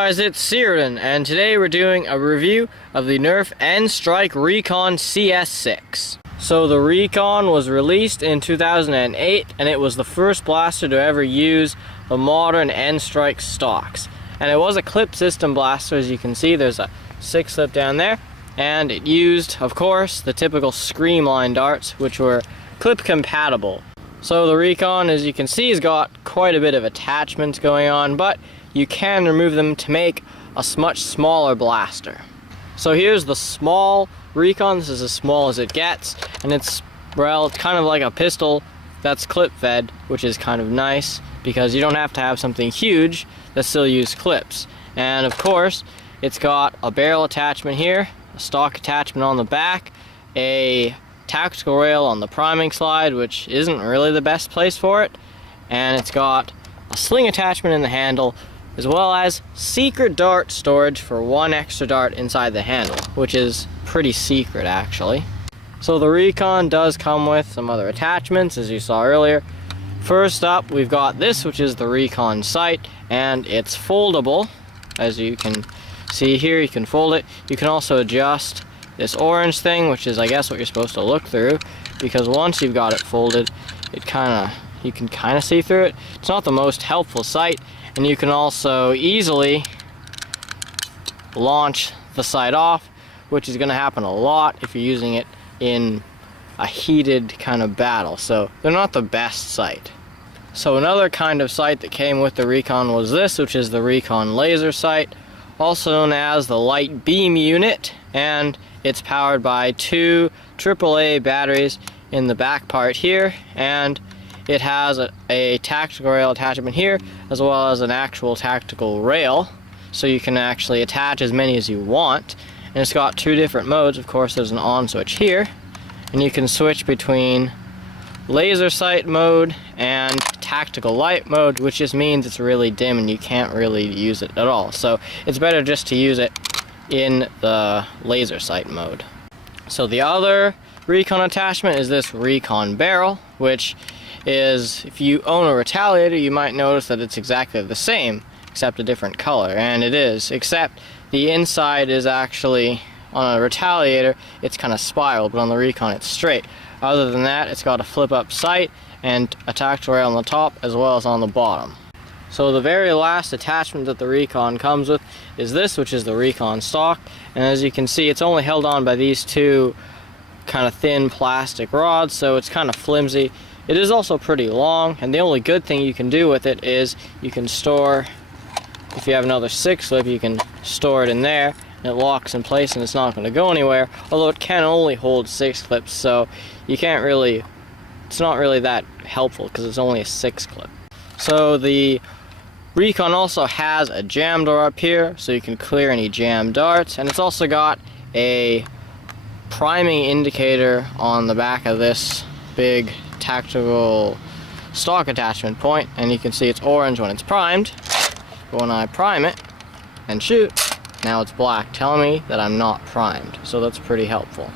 guys, it's Searden, and today we're doing a review of the Nerf and Strike Recon CS-6. So the Recon was released in 2008, and it was the first blaster to ever use the modern and Strike stocks. And it was a clip system blaster. As you can see, there's a 6 clip down there, and it used, of course, the typical Screamline darts, which were clip compatible. So the Recon, as you can see, has got quite a bit of attachments going on, but you can remove them to make a much smaller blaster. So here's the small Recon. This is as small as it gets, and it's kind of like a pistol that's clip fed, which is kind of nice because you don't have to have something huge that still uses clips. And of course, it's got a barrel attachment here, a stock attachment on the back, a tactical rail on the priming slide, which isn't really the best place for it, and it's got a sling attachment in the handle, as well as secret dart storage for one extra dart inside the handle, which is pretty secret actually. So the Recon does come with some other attachments, as you saw earlier. First up, we've got this, which is the Recon sight, and it's foldable. As you can see here, you can fold it. You can also adjust this orange thing, which is I guess what you're supposed to look through, because once you've got it folded, you can kind of see through it. It's not the most helpful sight, and you can also easily launch the sight off, which is going to happen a lot if you're using it in a heated kind of battle. So they're not the best sight. So another kind of sight that came with the Recon was this, which is the Recon laser sight, also known as the light beam unit, and it's powered by 2 AAA batteries in the back part here, and it has a tactical rail attachment here, as well as an actual tactical rail, so you can actually attach as many as you want. And it's got 2 different modes. Of course, there's an on switch here, and you can switch between laser sight mode and tactical light mode, which just means it's really dim and you can't really use it at all. So it's better just to use it in the laser sight mode. So the other Recon attachment is this Recon Barrel, which is, if you own a Retaliator, you might notice that it's exactly the same, except a different color, and it is, except the inside is actually, on a Retaliator, it's kind of spiral, but on the Recon it's straight. Other than that, it's got a flip-up sight and a tactical rail on the top, as well as on the bottom. So the very last attachment that the Recon comes with is this, which is the Recon Stock, and as you can see, it's only held on by these 2 kind of thin plastic rods, so it's kind of flimsy. It is also pretty long, and the only good thing you can do with it is you can store, if you have another 6 clip, you can store it in there, and it locks in place and it's not going to go anywhere, although it can only hold 6 clips, so you can't really, it's not really that helpful because it's only a 6 clip. So the Recon also has a jam door up here, so you can clear any jam darts, and it's also got a priming indicator on the back of this big tactical stock attachment point, and you can see it's orange when it's primed, but when I prime it and shoot, now it's black, telling me that I'm not primed, so that's pretty helpful.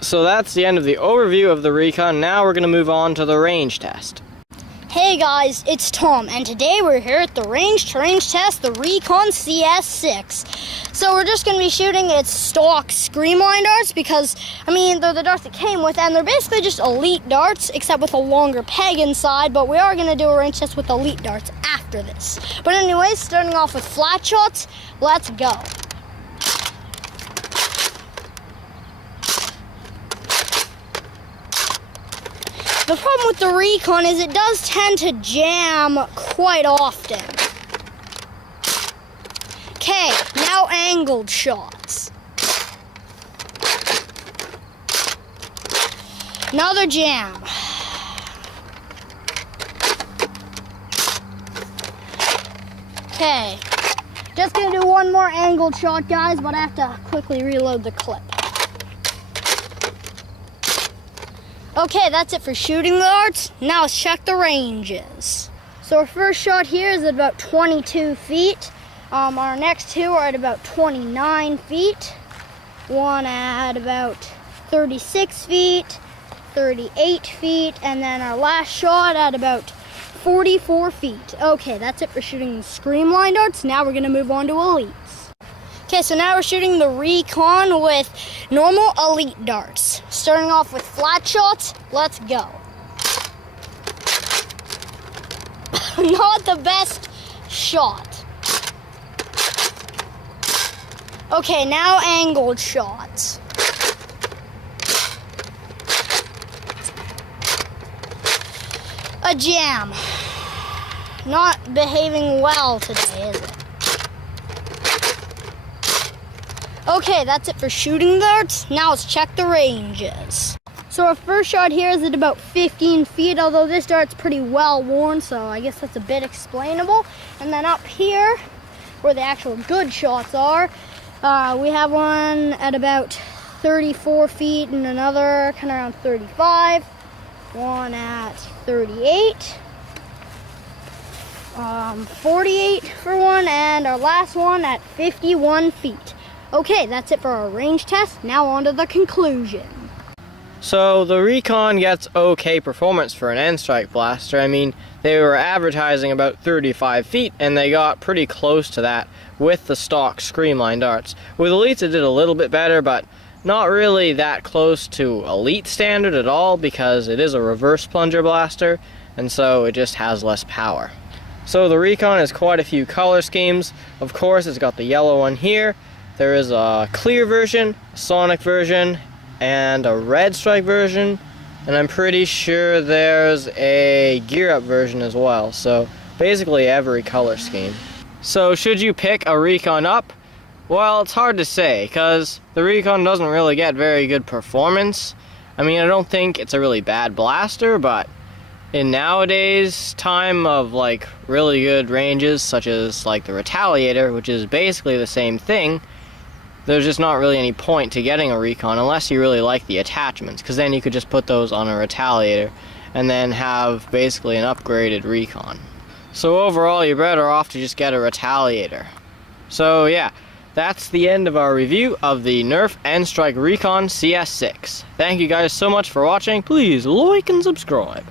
So that's the end of the overview of the Recon. Now we're going to move on to the range test. Hey guys, it's Tom, and today we're here at the range to range test the Recon CS-6. So we're just going to be shooting its stock Screamline darts because, I mean, they're the darts it came with, and they're basically just elite darts, except with a longer peg inside, but we are going to do a range test with elite darts after this. But anyways, starting off with flat shots, let's go. The problem with the Recon is it does tend to jam quite often. Okay, now angled shots. Another jam. Okay, just gonna do one more angled shot, guys, but I have to quickly reload the clip. Okay, that's it for shooting the darts. Now let's check the ranges. So our first shot here is at about 22 feet. Our next 2 are at about 29 feet. One at about 36 feet, 38 feet, and then our last shot at about 44 feet. Okay, that's it for shooting Screamline darts. Now we're gonna move on to elites. Okay, so now we're shooting the Recon with normal elite darts. Starting off with flat shots, let's go. Not the best shot. Okay, now angled shots. A jam. Not behaving well today, is it? Okay, that's it for shooting darts. Now let's check the ranges. So our first shot here is at about 15 feet, although this dart's pretty well worn, so I guess that's a bit explainable. And then up here, where the actual good shots are, we have one at about 34 feet and another kind of around 35. One at 38. 48 for one, and our last one at 51 feet. Okay, that's it for our range test. Now on to the conclusion. So the Recon gets okay performance for an end strike blaster. I mean, they were advertising about 35 feet and they got pretty close to that with the stock Screamline darts. With elites it did a little bit better, but not really that close to elite standard at all because it is a reverse plunger blaster and so it just has less power. So the Recon has quite a few color schemes. Of course, it's got the yellow one here. There is a clear version, a sonic version, and a red strike version, and I'm pretty sure there's a gear up version as well. So basically every color scheme. So should you pick a Recon up? Well, it's hard to say because the Recon doesn't really get very good performance. I mean, I don't think it's a really bad blaster, but in nowadays time of like really good ranges such as like the Retaliator, which is basically the same thing, there's just not really any point to getting a Recon unless you really like the attachments, because then you could just put those on a Retaliator and then have basically an upgraded Recon. So overall you're better off to just get a Retaliator. So yeah, that's the end of our review of the Nerf End Strike Recon CS-6. Thank you guys so much for watching. Please like and subscribe.